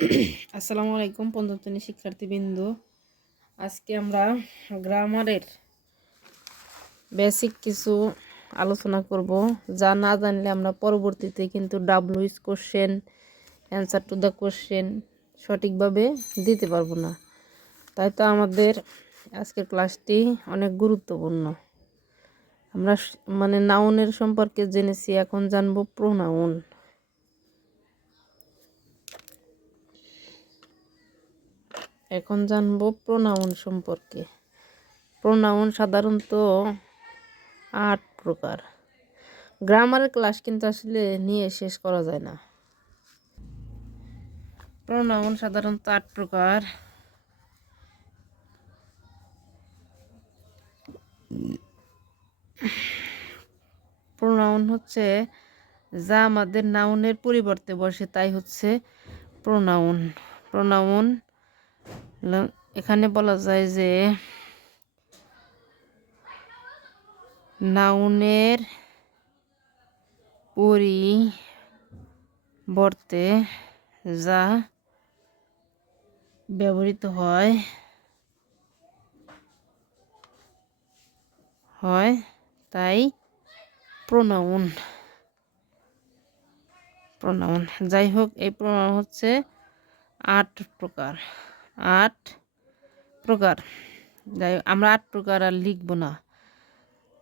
আসসালামু আলাইকুম পঞ্চম শ্রেণীর শিক্ষার্থীবৃন্দ। আজকে আমরা গ্রামারের বেসিক কিছু আলোচনা করব, যা না জানলে আমরা পরবর্তীতে কিন্তু WH question, answer to the question সঠিকভাবে দিতে পারবো না। তাই তো আমাদের আজকের ক্লাসটি অনেক গুরুত্বপূর্ণ। আমরা নাউনের সম্পর্কে জেনেছি, এখন জানবো প্রোনাউন। এখন জানবো প্রোনাউন সম্পর্কে। প্রোনাউন সাধারণত 8 প্রকার। গ্রামারের ক্লাস কিন্তু আসলে নিয়ে শেষ করা যায় না। প্রোনাউন সাধারণত 8 প্রকার। প্রোনাউন হচ্ছে যা আমাদের নাউনের পরিবর্তে বসে, তাই হচ্ছে প্রোনাউন। প্রোনাউন এখানে বলা যায় যে নাউনের পরিবর্তে যা ব্যবহৃত হয় তাই প্রোনাউন। যাই হোক, এই প্রোনাউন হচ্ছে 8 প্রকার। 8 প্রকার। যাই হোক, আমরা 8 প্রকার আর লিখবো না,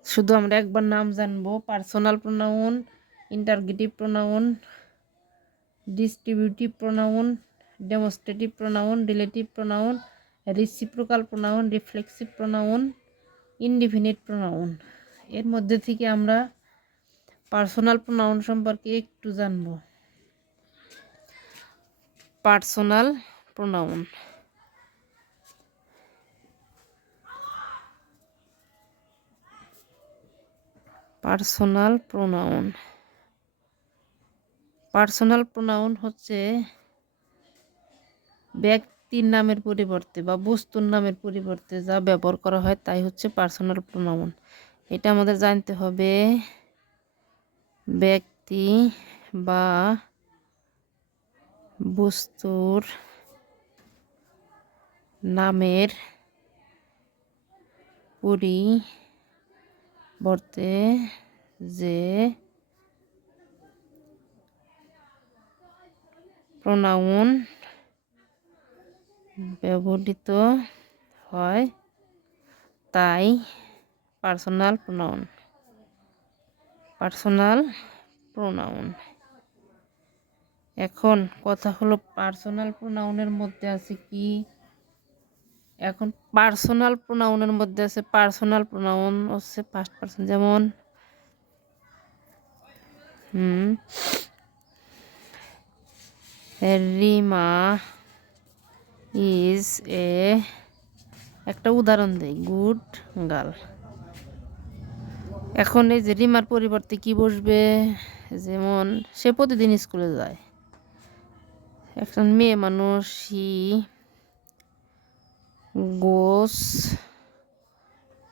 শুধু আমরা একবার নাম জানবো। Personal pronoun, interrogative pronoun, distributive pronoun, demonstrative pronoun, relative pronoun, reciprocal pronoun, reflexive pronoun, indefinite pronoun. এর মধ্যে থেকে আমরা পার্সোনাল প্রোনাউন সম্পর্কে একটু জানবো। Personal pronoun. Personal pronoun. Personal pronoun হচ্ছে ব্যক্তির নামের পরিবর্তে বা বস্তুর নামের পরিবর্তে যা ব্যবহার করা হয় তাই হচ্ছে পার্সোনাল প্রোনাউন। এটা আমাদের জানতে হবে। ব্যক্তি বা বস্তুর নামের পরিবর্তে যে প্রোনাউন ব্যবহৃত হয় তাই পার্সোনাল প্রোনাউন। Personal pronoun. এখন কথা হলো, পার্সোনাল প্রোনাউনের মধ্যে আছে কি? এখন পার্সোনাল প্রোনাউনের মধ্যে আছে, পার্সোনাল প্রোনাউন হচ্ছে ফার্স্ট পারসন, যেমন রিমা ইজ একটা উদাহরণ দেই, গুড গার্ল। এখন এই যে রিমার পরিবর্তে কি বসবে? যেমন সে প্রতিদিন স্কুলে যায়, একজন মেয়ে মানুষ, হি গোস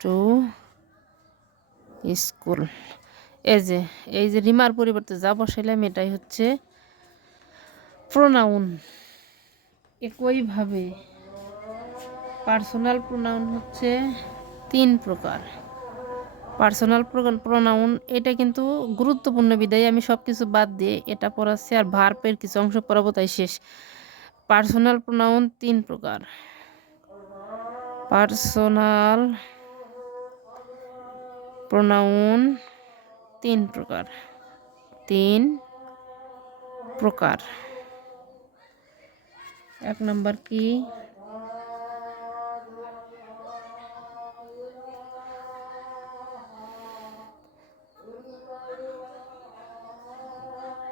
টু স্কুল। এই যে রিমার পরিবর্তে যা বসাইলাম এটাই হচ্ছে প্রোনাউন। একইভাবে পার্সোনাল প্রোনাউন হচ্ছে 3 প্রকার। পার্সোনাল প্রোনাউন এটা কিন্তু গুরুত্বপূর্ণ বিদায় আমি সব কিছু বাদ দিয়ে এটা পড়াচ্ছি, আর ভার্বের কিছু অংশ পড়াবো, তাই শেষ। পার্সোনাল প্রোনাউন 3 প্রকার। পার্সোনাল প্রোনাউন 3 প্রকার। 3 প্রকার। 1 নম্বর কি?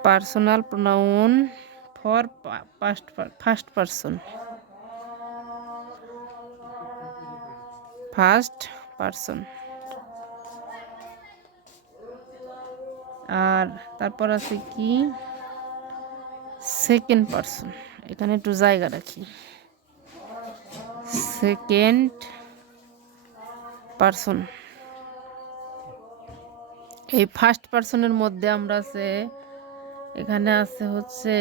Personal pronoun for first person. First person. আর তারপর আছে কি? Second person. এখানে একটু জায়গা রাখি। Second person. এই ফার্স্ট পারসনের মধ্যে আমরা এখানে আছে হচ্ছে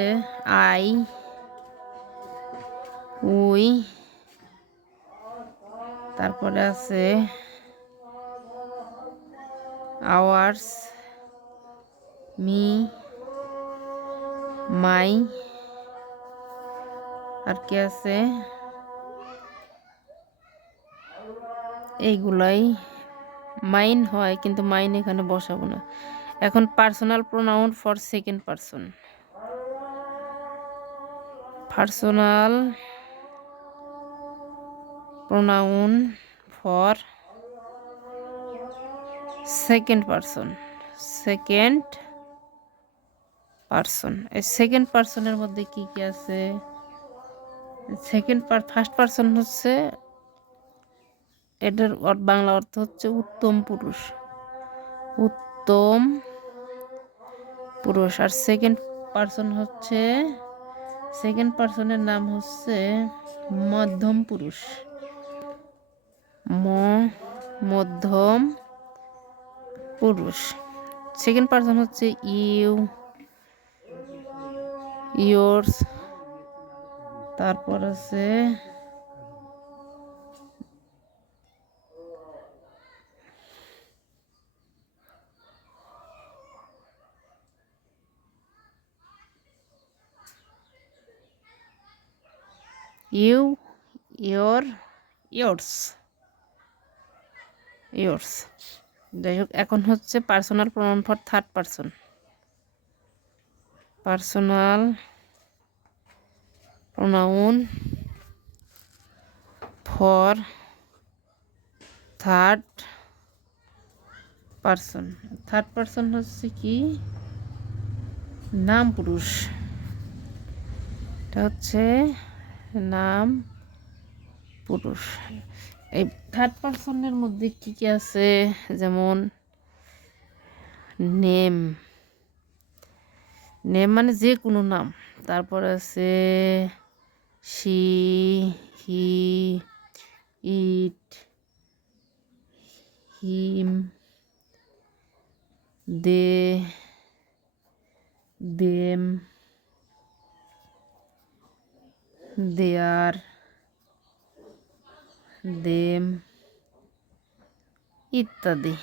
আই, উই, তারপরে আছে আওয়ার্স, মি, মাই, আর কি আছে, এইগুলাই মাইন হয়, কিন্তু মাইন এখানে বসাবো না। এখন personal pronoun for second person. Personal pronoun for second person. Second person, এই সেকেন্ড পার্সনের মধ্যে কি কি আছে? ফার্স্ট পার্সন হচ্ছে, এটার বাংলা অর্থ হচ্ছে উত্তম পুরুষ, উত্তম পুরুষ। আর সেকেন্ড পার্সন হচ্ছে, সেকেন্ড পার্সনের নাম হচ্ছে মধ্যম পুরুষ, মধ্যম পুরুষ। সেকেন্ড পার্সন হচ্ছে ইউ, ইয়োর্স, তারপর আছে ইউ, ইয়োর, ইয়োর্স, ইয়োর্স। যাই হোক, এখন হচ্ছে personal pronoun for third person. Personal pronoun for third person. Third person হচ্ছে কি, নাম পুরুষ। এটা হচ্ছে নাম পুরুষ। এই থার্ড পার্সনের মধ্যে কি কি আছে? যেমন নেম, নেম মানে যে কোনো নাম। তারপর আছে she, he, it, him, they, them, there, them ইত্যাদি।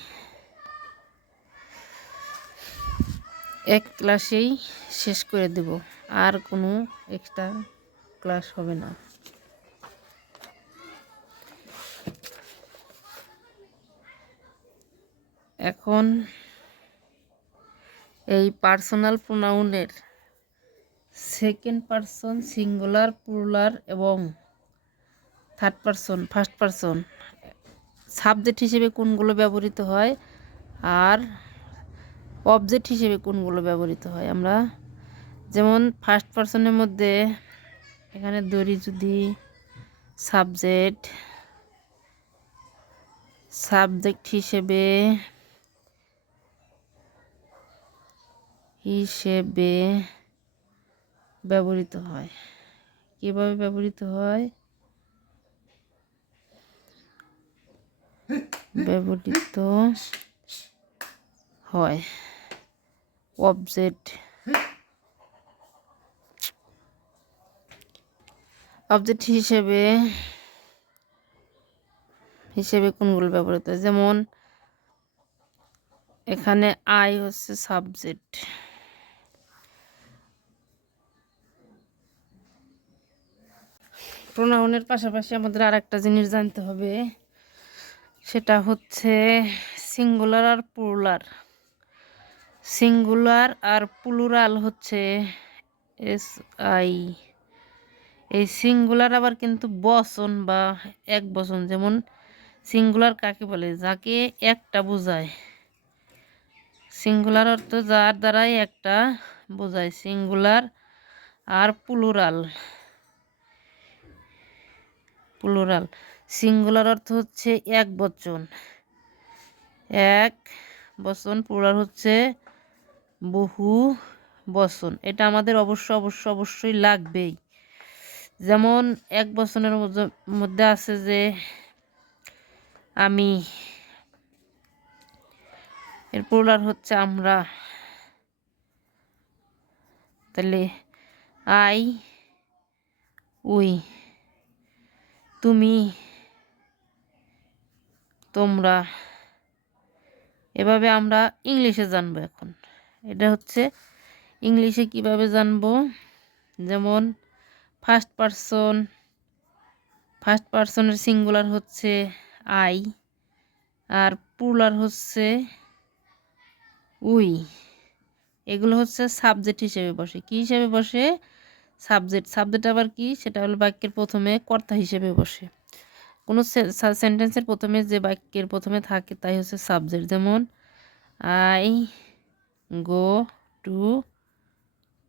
এক ক্লাসেই শেষ করে দেব, আর কোনো এক্সট্রা ক্লাস হবে না। এখন এই পার্সোনাল প্রোনাউনের সেকেন্ড পার্সন, সিঙ্গুলার, প্লুরাল এবং third person, first person subject হিসেবে কোনগুলো ব্যবহৃত হয় আর অবজেক্ট হিসেবে কোনগুলো ব্যবহৃত হয়। আমরা যেমন ফার্স্ট পার্সনের মধ্যে এখানে ধরি যদি সাবজেক্ট, সাবজেক্ট হিসেবে ব্যবহৃত হয়। কিভাবে ব্যবহৃত হয়? ব্যবহৃত হয় অবজেক্ট, অবজেক্ট হিসেবে কোনগুলো ব্যবহৃত হয়? যেমন এখানে আই হচ্ছে সাবজেক্ট, প্রোনাউনের পাশাপাশি আমাদের আর একটা জিনিস জানতে হবে, সেটা হচ্ছে সিঙ্গুলার আর প্লুরাল। সিঙ্গুলার আর প্লুরাল হচ্ছে এস আই। এই সিঙ্গুলার আবার কিন্তু বচন বা এক বচন। যেমন সিঙ্গুলার কাকে বলে? যাকে একটা বোঝায়। সিঙ্গুলার অর্থ যার দ্বারাই একটা বোঝায়, সিঙ্গুলার। আর প্লুরাল, প্লুরাল সিঙ্গুলার অর্থ হচ্ছে এক বচন, এক বচন। প্লুরাল হচ্ছে বহু বচন। এটা আমাদের অবশ্যই লাগবেই। যেমন এক বচনের মধ্যে আছে যে আমি, এর প্লুরাল হচ্ছে আমরা। তাহলে আই, উই, তুমি, তোমরা, এভাবে আমরা ইংলিশে জানবো। এখন এটা হচ্ছে ইংলিশে কিভাবে জানবো, যেমন ফার্স্ট পারসনের সিঙ্গুলার হচ্ছে আই, আর প্লুরাল হচ্ছে উই। এগুলো হচ্ছে সাবজেক্ট হিসেবে বসে। কি হিসেবে বসে? সাবজেক্ট আবার কি? সেটা হলো বাক্যের প্রথমে কর্তা হিসেবে বসে। কোনো সেন্টেন্সের প্রথমে যে বাক্যের প্রথমে থাকে তাই হচ্ছে সাবজেক্ট। যেমন আই গো টু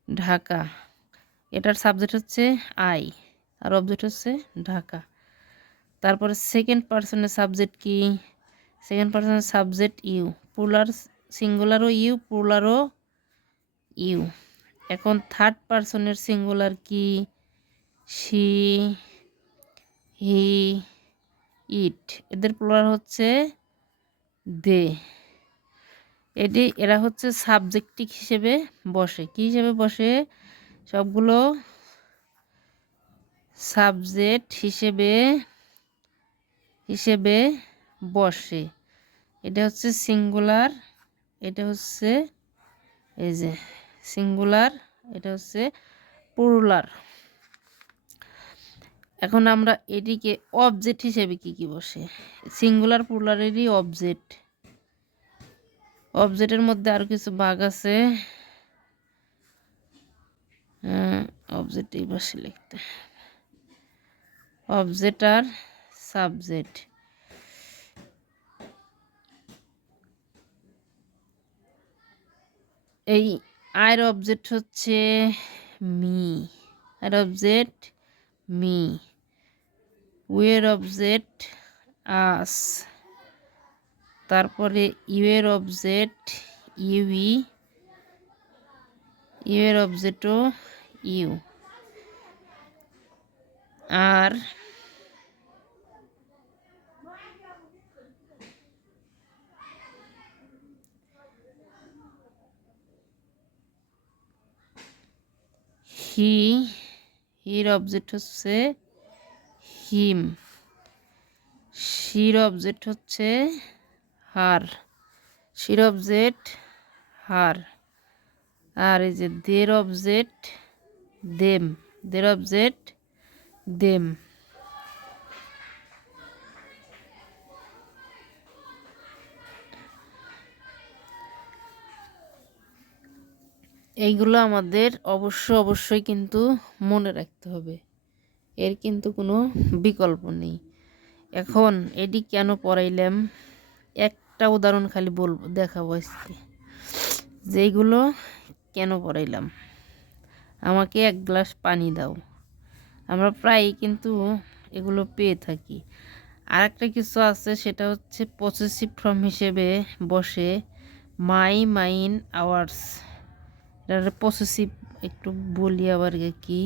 ঢাকা, এটার সাবজেক্ট হচ্ছে আই আর অবজেক্ট হচ্ছে ঢাকা। তারপরে সেকেন্ড পারসনের সাবজেক্ট কি? সেকেন্ড পারসনের সাবজেক্ট ইউ, প্লুরাল সিঙ্গুলারও ইউ, প্লুরালও ইউ। এখন থার্ড পারসনের সিঙ্গুলার কি? She, he, it. এদের প্লুরাল হচ্ছে দে। এরা হচ্ছে সাবজেক্টিভ হিসেবে বসে। কি হিসেবে বসে? সবগুলো সাবজেক্ট হিসেবে বসে। এটা হচ্ছে সিঙ্গুলার, এটা হচ্ছে এই যে সিঙ্গুলার, এটা হচ্ছে প্লুরাল। এখন আমরা এটিকে অবজেক্ট হিসেবে কি কি বসে? সিঙ্গুলার প্লুরালেরই অবজেক্ট। অবজেক্টের মধ্যে আর কিছু ভাগ আছে, অবজেক্ট এই পাশে লিখতে, অবজেক্ট আর সাবজেক্ট। এই আয়ের অবজেক্ট হচ্ছে মি, আর অবজেক্ট মি। উয়ের অবজেক্ট আস। তারপরে ইউয়ের অবজেক্ট ইউই, ইউয়ের অবজেক্টও ইউ। আর হির অবজেক্ট হচ্ছে হিম, শির অবজেক্ট হচ্ছে হার, শির অবজেক্ট হার। আর এই যে দের অবজেক্ট দেম, দের অবজেক্ট দেম। এইগুলো আমাদের অবশ্যই কিন্তু মনে রাখতে হবে, এর কিন্তু কোনো বিকল্প নেই। এখন এটি কেন পড়াইলাম, একটা উদাহরণ খালি বলবো, দেখাবো আজকে যেইগুলো কেন পড়াইলাম। আমাকে এক গ্লাস পানি দাও, আমরা প্রায় কিন্তু এগুলো পেয়ে থাকি। আর একটা কিছু আছে, সেটা হচ্ছে পসেসিভ ফর্ম হিসেবে বসে, মাই, মাইন, আওয়ার্স। এটা পসেসিভ, একটু বলি আবার কি,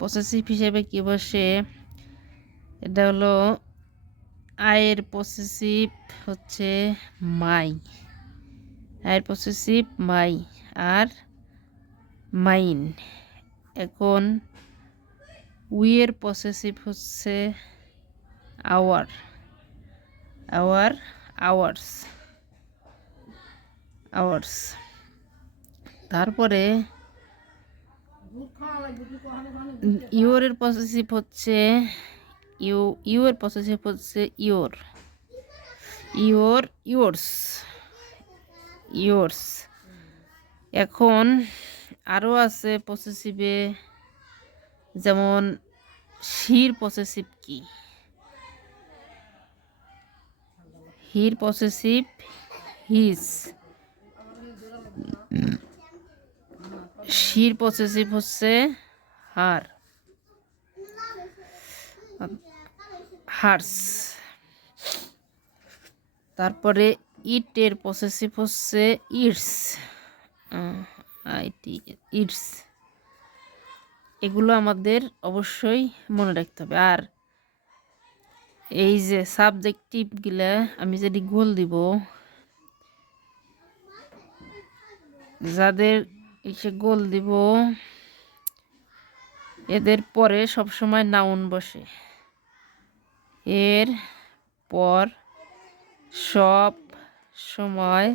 পসেসিভ হিসেবে কি বসে? এটা হলো আয়ের পসেসিভ হচ্ছে মাই, আয়ের পসেসিভ মাই আর মাইন। এখন উইয়ের পসেসিভ হচ্ছে আওয়ার, আওয়ার্স। তারপরে ইউরের পসেসিভ হচ্ছে ইউর পসেসিভ হচ্ছে ইয়োর্স। এখন আরও আছে পসেসিভে, যেমন শির পসেসিভ কি? হির পসেসিভ হিজ, শির পসেসিভ হচ্ছে হার্স। তারপরে ইটের পসেসিভ হচ্ছে ইটস। এগুলো আমাদের অবশ্যই মনে রাখতে হবে। আর এই যে সাবজেক্টিভগুলা আমি যদি গোল দিব, যাদের এসে গোল দিব এদের পরে সবসময় নাউন বসে, এর পর সব সময়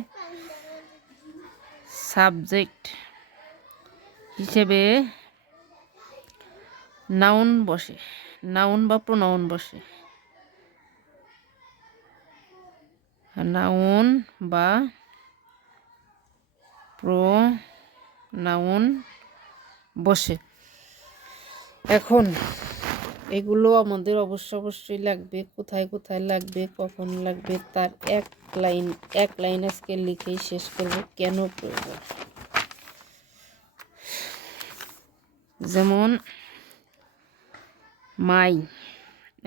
সাবজেক্ট হিসেবে নাউন বসে, নাউন বা প্রোনাউন বসে, নাউন বা প্রোনাউন বসে। এখন এগুলো আমাদের অবশ্যই লাগবে। কোথায় কোথায় লাগবে, কখন লাগবে তার এক লাইন আজকে লিখেই শেষ করব কেন প্রয়োজন। যেমন মাই,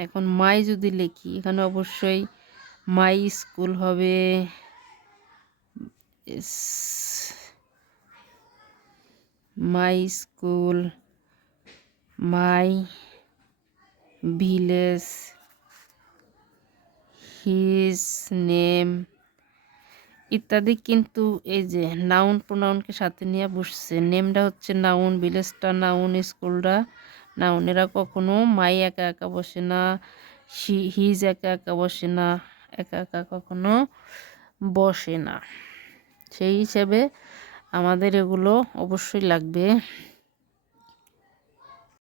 এখন মাই যদি লিখি এখানে অবশ্যই মাই স্কুল হবে, my school, my village, his name ইত্যাদি। কিন্তু এই যে নাউন প্রোনাউনকে সাথে নিয়ে বসছে, নেমটা হচ্ছে নাউন, ভিলেজটা নাউন, স্কুলটা নাউন। এরা কখনো মাই একা একা বসে না, হিজ একা একা বসে না, একা একা কখনো বসে না। সেই হিসেবে আমাদের এগুলো অবশ্যই লাগবে।